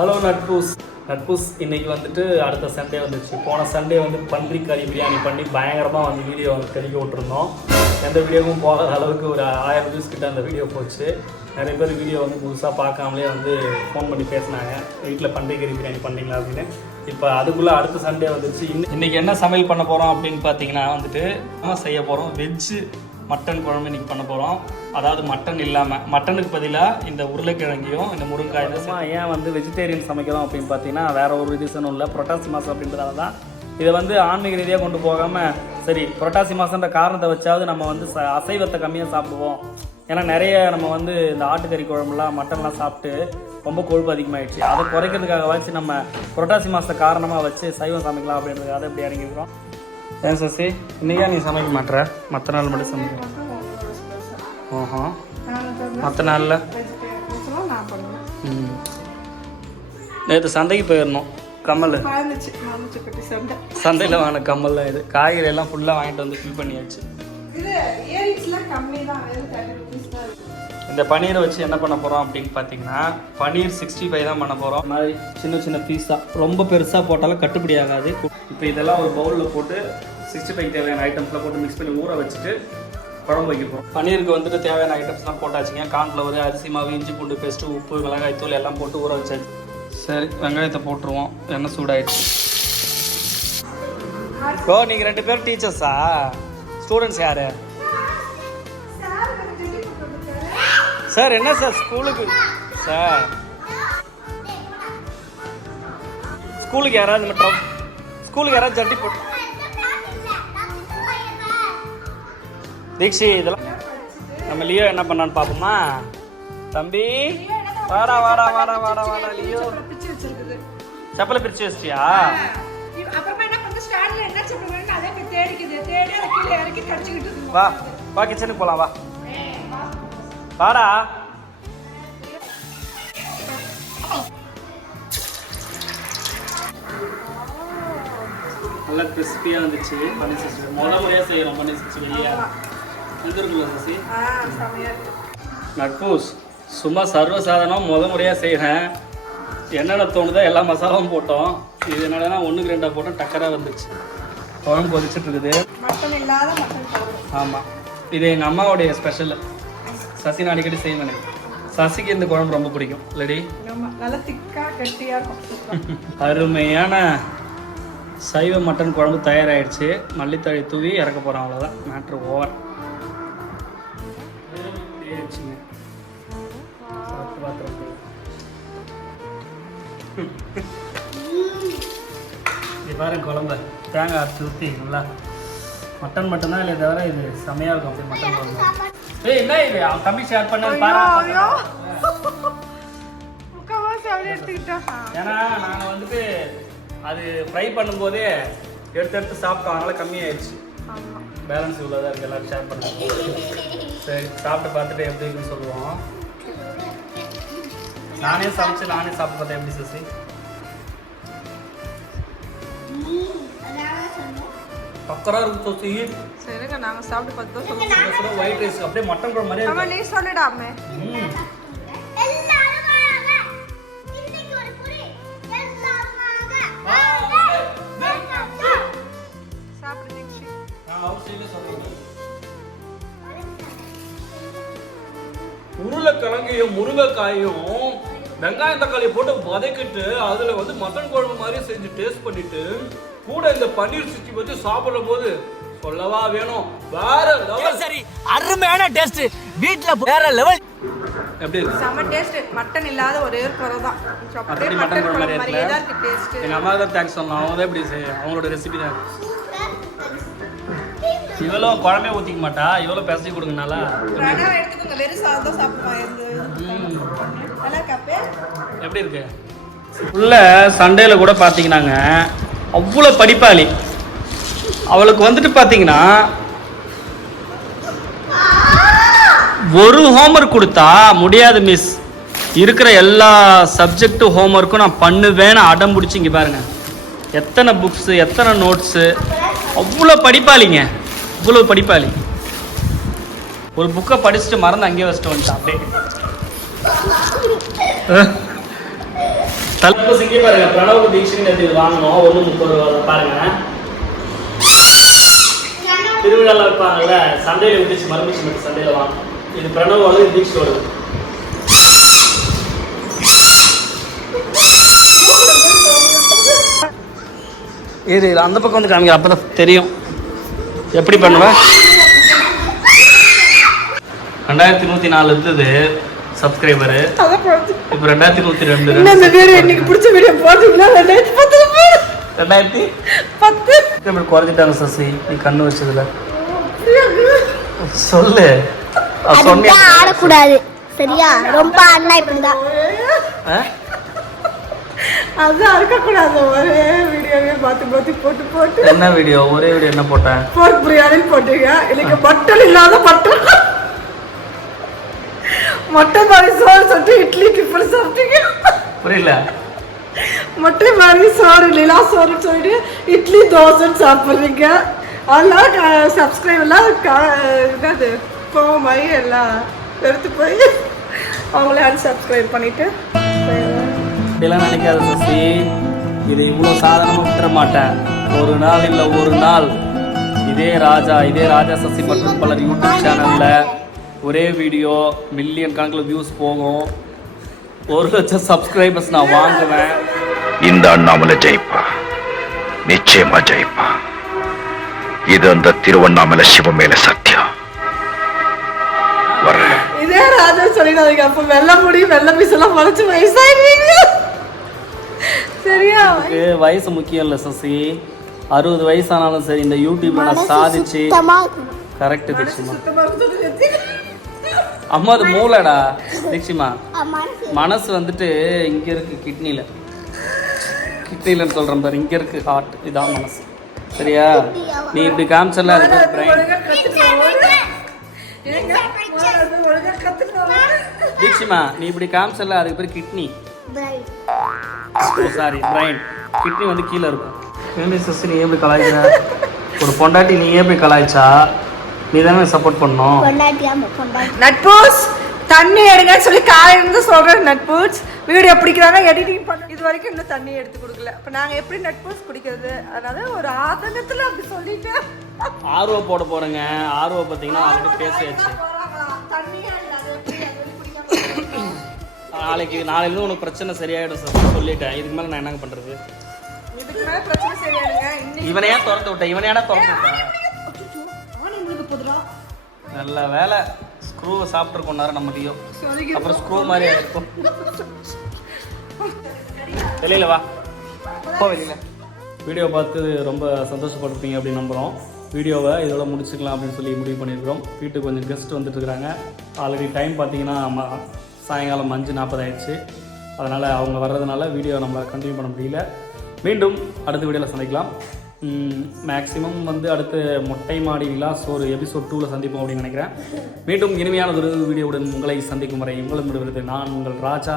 Hello நட்பூஸ் நட்பூஸ் இன்னைக்கு வந்துட்டு அடுத்த சண்டே வந்துச்சு போன சண்டே வந்து பன்றி கறி பிரியாணி பண்ணி பயங்கரமாக வந்து வீடியோ வந்து தெளிக்க விட்டுருந்தோம். எந்த வீடியோவும் போகாத அளவுக்கு ஒரு ஆயிரம் வியூஸ் கிட்ட அந்த வீடியோ போச்சு. நிறைய பேர் வீடியோ வந்து புதுசாக பார்க்காமலே வந்து ஃபோன் பண்ணி பேசினாங்க. வீட்டில் பன்றி கறி பிரியாணி பண்ணிங்களா அப்படின்னு. இப்போ அதுக்குள்ளே அடுத்த சண்டே வந்துச்சு இன்னைக்கு என்ன சமையல் பண்ண போகிறோம் அப்படின்னு பார்த்தீங்கன்னா வந்துட்டு நம்ம செய்ய போகிறோம் வெஜ்ஜு மட்டன் குழம்பு இன்னைக்கு பண்ண போகிறோம் அதாவது மட்டன் இல்லாமல் மட்டனுக்கு பதிலாக இந்த உருளைக்கிழங்கையும் இந்த முருங்காயும் ஏன் வந்து வெஜிடேரியன் சமைக்கிறோம் அப்படின்னு பார்த்தீங்கன்னா வேற ஒரு ரீசனும் இல்லை. புரட்டாசி மாதம் அப்படின்றதால தான். இதை வந்து ஆன்மீக ரீதியாக கொண்டு போகாமல் சரி புரட்டாசி மாதன்ற காரணத்தை வச்சாவது நம்ம வந்து ச அசைவத்தை கம்மியாக சாப்பிடுவோம். ஏன்னா நிறைய நம்ம வந்து இந்த ஆட்டுக்கறி குழம்புலாம் மட்டன்லாம் சாப்பிட்டு ரொம்ப கொழுப்பு அதிகமாகிடுச்சு அதை குறைக்கிறதுக்காக வச்சு நம்ம புரட்டாசி மாதத்தை காரணமாக வச்சு சைவம் சமைக்கலாம் அப்படின்றதுக்காக இப்படி இறங்கியிருக்கிறோம். ஏன் சசி இன்னைக்கா நீ சமைக்க மாட்டுற மற்ற நாள் மட்டும் சமைக்க ஓஹோ மற்ற நாளில் ம் நேற்று சந்தைக்கு போயிடணும் கம்மல் சந்தையில் வாங்கின கம்மல் இது காய்கறி எல்லாம் ஃபுல்லாக வாங்கிட்டு வந்து ஃபில் பண்ணியாச்சு இந்த பன்னீரை வச்சு என்ன பண்ண போகிறோம் அப்படின்னு பார்த்தீங்கன்னா பன்னீர் சிக்ஸ்டி ஃபைவ் தான் பண்ண போகிறோம் மாதிரி சின்ன சின்ன பீஸாக ரொம்ப பெருசாக போட்டாலும் கட்டுப்படி ஆகாது. இப்போ இதெல்லாம் ஒரு பவுலில் போட்டு சிக்ஸ்டி ஃபைவ் தேவையான ஐட்டம்ஸ்லாம் போட்டு மிக்ஸ் பண்ணி ஊற வச்சுட்டு குழம்பு வைக்கிறோம் பன்னீருக்கு வந்துட்டு தேவையான ஐட்டம்ஸ்லாம் போட்டாச்சுங்க. கார்ன்ஃப்ளவர் அரிசி மாவு இஞ்சி பூண்டு பேஸ்ட்டு உப்பு மிளகாய் தூள் எல்லாம் போட்டு ஊற வச்சாச்சு. சரி வெங்காயத்தை போட்டுருவோம். எண்ணெய் சூடாயிடுச்சு. ஓ நீங்கள் ரெண்டு பேரும் டீச்சர்ஸா ஸ்டூடெண்ட்ஸ் யாரு? சார் என்ன சார் ஸ்கூலுக்கு? சார். ஸ்கூலுக்கு யாராவது மட்டும் ஸ்கூலுக்கு யாராவது ஜட்டி போட்டு தீக்ஷி இதெல்லாம் நம்ம லியோ என்ன பண்ணான்னு பார்ப்போமா? தம்பி வாடா வாடா வாடா வாடா வாடா லியோ. செப்பல செப்பலை பிரிச்சு வச்சியா வா வா கிச்சனுக்கு போலாம் வா. வாடா. நல்லா கிறிஸ்பியாக வந்துச்சு பன்னீர் சிக்ஸ்டி முத முறையாக செய்கிறோம் பன்னீர் சிக்ஸ்டி இல்லையா? வந்துருக்குல்ல சசி? நட்பூஸ் சும்மா சர்வசாதாரணம் முத முறையாக செய்கிறேன் என்னென்ன தோணுதோ எல்லா மசாலாவும் போட்டோம். இது என்னடனா ஒன்றுக்கு ரெண்டாக போட்டோம் டக்கராக வந்துச்சு. குழம்பு குழம்பு. ஆமாம் இது எங்கள் அம்மாவுடைய ஸ்பெஷல் சசி நான் அடிக்கடி செய்வேன். சசிக்கு இந்த குழம்பு ரொம்ப பிடிக்கும். இல்லடி. அருமையான சைவ மட்டன் குழம்பு தயாராகிடுச்சு மல்லித்தழை தூவி இறக்க போகிறோம் அவ்வளோதான் மேட்ரு ஓவர் இது பாருங்க குழம்பு. தேங்காய் அரைச்சி ஊற்றி நல்லா. மட்டன் மட்டும்தான் இல்லை தவிர இது செமையாக இருக்கும். அப்படியே மட்டன் குழம்பு. ஏய் என்ன இது? அவன் தம்பி ஷேர் பண்ணது பாரு. ஐயோ முக்கால்வாசி அப்படியே எடுத்துக்கிட்டா ஏன்னா நாங்கள் வந்துட்டு அது ஃப்ரை பண்ணும்போதே எடுத்து எடுத்து சாப்பிட்டோம். அதனால கம்மியாயிடுச்சு. ஆமா. பேலன்ஸ் இவ்வளோ தான் இருக்குது எல்லாரும் ஷேர் பண்ணுவோம் சரி சாப்பிட்டு பார்த்துட்டு எப்படி இருக்குன்னு சொல்லுவோம். நானே சமைச்சு நானே சாப்பிட்டு பார்த்தேன். எப்படி சசி? பக்கராக இருக்கு சசி. சரிங்க நாங்க சாப்பிட்டு பார்த்து தான் சொல்லுவோம். ஒயிட் ரைஸ் அப்படியே மட்டன் குழம்பு ஆமா இருக்கு. நீ சொல்லிடாமே முருங்கைக்காயும் வெங்காயம் தக்காளி போட்டு வதக்கிட்டு அதுல வந்து மட்டன் குழம்பு மாதிரி செஞ்சு டேஸ்ட் பண்ணிட்டு கூட இந்த பன்னீர் சிக்ஸ்டி வச்சு சாப்பிடும் போது சொல்லவா வேணும். வேற level. சரி அருமையான டேஸ்ட் வீட்ல வேற லெவல் எப்படி இருக்கு? செம்ம டேஸ்ட் மட்டன் இல்லாத ஒரே ஒரு குறை தான். அப்படியே மட்டன் குழம்பு குழம்பு மாதிரி மாதிரியே தான் இருக்கு டேஸ்ட் எங்க அம்மா தான் தேங்க்ஸ் சொல்லலாம் அவங்க தான் இப்படி செய்ய அவங்களோட ரெசிபி தான். இவ்வளோ குழம்பே ஊற்றிக்க மாட்டா இவ்வளோ பேசி கொடுங்கனால. எடுத்துக்கோங்க வெறும் சாதம் எப்படி இருக்கு? உள்ள சண்டேல கூட பார்த்தீங்கன்னாங்க அவ்வளோ படிப்பாளி. அவளுக்கு வந்துட்டு பார்த்தீங்கன்னா ஒரு ஹோம்ஒர்க் கொடுத்தா முடியாது மிஸ் இருக்கிற எல்லா சப்ஜெக்ட் ஹோம்ஒர்க்கும் நான் பண்ணுவேன்னு அடம் பிடிச்சி இங்கே பாருங்க. எத்தனை புக்ஸு எத்தனை நோட்ஸு அவ்வளோ படிப்பாளிங்க. அவ்வளோ படிப்பாளி. ஒரு புக்கை படிச்சுட்டு மறந்து அங்கேயே வச்சுட்டு வந்துட்டான் அப்படியே. தடுப்பு சிங்கி பாருங்க பிரணவ் தீட்சின்னு நேற்று இது வாங்கினோம் ஒன்று முப்பது ரூபா பாருங்க. திருவிழாவில் வைப்பாங்கல்ல சந்தையில் விட்டுச்சு மறுமிச்சு மட்டும் சந்தையில் வாங்கணும். இது பிரணவ் வந்து இது அந்த பக்கம் வந்து காமிக்க அப்போ தான் தெரியும். எப்படி பண்ணுவேன் ரெண்டாயிரத்தி நூற்றி நாலு இருந்தது சப்ஸ்கிரைபரு. இப்போ ரெண்டாயிரத்தி நூற்றி ரெண்டு இந்த வீடியோ இன்னைக்கு பிடிச்ச வீடியோ போட்டீங்களா ரெண்டாயிரத்தி பத்து ரெண்டாயிரத்தி பத்து. இப்படி குறைஞ்சிட்டாங்க சசி. நீ கண்ணு வச்சதுல. சொல்லு. சொன்னியா? ஆடக்கூடாது. சரியா? ரொம்ப அண்ணா இப்படிதான். ஆ? அதான் இருக்கக்கூடாது ஒரே வீடியோவே பார்த்து பார்த்து போட்டு போட்டு. என்ன வீடியோ? ஒரே வீடியோ என்ன போட்டேன் போர்க் பிரியாணின்னு போட்டீங்க இன்னைக்கு மட்டன் இல்லாத மட்டன் மட்டன் மாதிரி சோறு சொல்லிட்டு இட்லிக்கு இப்படி சாப்பிட்டீங்க. புரியல. மட்டை மாதிரி சோறு நிலா சோறுன்னு சொல்லிட்டு இட்லி தோசைன்னு சாப்பிட்றீங்க. அதெல்லாம் சப்ஸ்கிரைபர்லாம் என்னது கோமாயி எல்லாம் எடுத்து போய் அவங்களே அன்சப்ஸ்கிரைப் பண்ணிட்டு அப்படிலாம் நினைக்காத சசி. இது இவ்வளோ சாதாரணமாக விட்டுற மாட்டேன். ஒரு நாள் இல்லை ஒரு நாள். இதே ராஜா இதே ராஜா சசி மற்றும் பலர் யூடியூப் சேனலில் ஒரே வீடியோ மில்லியன் கணக்கில் வியூஸ் போகும். ஒரு லட்சம் சப்ஸ்கிரைபர்ஸ் நான் வாங்குவேன். இந்த அண்ணாமலை ஜெயிப்பா? நிச்சயமா ஜெயிப்பா? இது அந்த திருவண்ணாமலை சிவ மேல சத்தியம். வர்றேன் இதே ராஜா சொல்லிடாதீங்க அப்போ வெள்ளை முடி வெள்ளை பீசெல்லாம் முளைச்சு வயசாயிருவீங்க சரியா? வயசு முக்கியம் இல்லை சசி. அறுபது வயசானாலும் சரி இந்த யூடியூப்ல நான் சாதிச்சு. கரெக்ட் தீட்சிமா. அம்மா அது மூளைடா. தீட்சிமா. மனசு. மனசு வந்துட்டு இங்க இருக்கு கிட்னில. கிட்னிலன்னு சொல்றேன் பாரு இங்க இருக்கு ஹார்ட் இதான் மனசு. சரியா? நீ இப்படி காமிச்சல ஒழுங்கா கத்துட்டு தீட்சிமா நீ இப்படி காமிச்சல அதுக்கு பேர் கிட்னி. சாரி பிரைன் கிட்னி வந்து கீழே இருக்கும். சிஸ்டர் நீ ஏன் இப்படி கலாய்க்கிற? ஒரு பொண்டாட்டி நீ ஏன் போய் கலாய்ச்சா? நீ தானே சப்போர்ட் பொண்டாட்டி நட்பூஸ் தண்ணி எடுங்கன்னு சொல்லி காலையில இருந்து சொல்றேன் நட்பூஸ். வீடியோ பிடிக்கிறாங்க எடிட்டிங் பண்ண. இது வரைக்கும் இன்னும் தண்ணி எடுத்து கொடுக்கல. அப்ப நாங்க எப்படி நட்பூஸ் குடிக்கிறது? அதனால ஒரு ஆதங்கத்துல அப்படி சொல்லிட்டேன். ஆர்வ போட போறேங்க. ஆர்வ பார்த்தீங்கன்னா ஆல்ரெடி பேசியாச்சு. தண்ணியா இல்ல. நாளைக்கு நாளையிலிருந்து உனக்கு பிரச்சனை சரியாயிடும் சார். சொல்லிட்டேன். இதுக்கு மேலே நான் என்னங்க பண்றது? இதுக்கு மேல பிரச்சனை சரியாடுங்க இன்னைக்கு இவனையா திறந்து விட்டேன் இவனையாடா திறந்து விட்டேன் நல்ல வேலை. ஸ்க்ரூவை சாப்பிட்டு கொண்டாரு நம்ம டியோ. அப்புறம் ஸ்க்ரூ மாதிரி ஆயிருக்கும். வெளியில வா. போ வெளியில. வீடியோ பார்த்து ரொம்ப சந்தோஷப்பட்டிருப்பீங்க அப்படின்னு நம்புகிறோம் வீடியோவை இதோட முடிச்சுக்கலாம் அப்படின்னு சொல்லி முடிவு பண்ணியிருக்கிறோம். வீட்டுக்கு கொஞ்சம் கெஸ்ட் வந்துட்டு இருக்கிறாங்க ஆல்ரெடி டைம் பார்த்தீங்கன்னா சாயங்காலம் அஞ்சு நாற்பது ஆயிடுச்சு அதனால் அவங்க வர்றதுனால வீடியோ நம்மளால் கண்டினியூ பண்ண முடியல. மீண்டும் அடுத்த வீடியோவில் சந்திக்கலாம். மேக்ஸிமம் வந்து அடுத்து மொட்டை மாடி விலாஸ் ஒரு எபிசோட் டூவில் சந்திப்போம் அப்படின்னு நினைக்கிறேன். மீண்டும் இனிமையான ஒரு வீடியோவுடன் உங்களை சந்திக்கும் வரை உங்களும் விடுவது நான் உங்கள் ராஜா.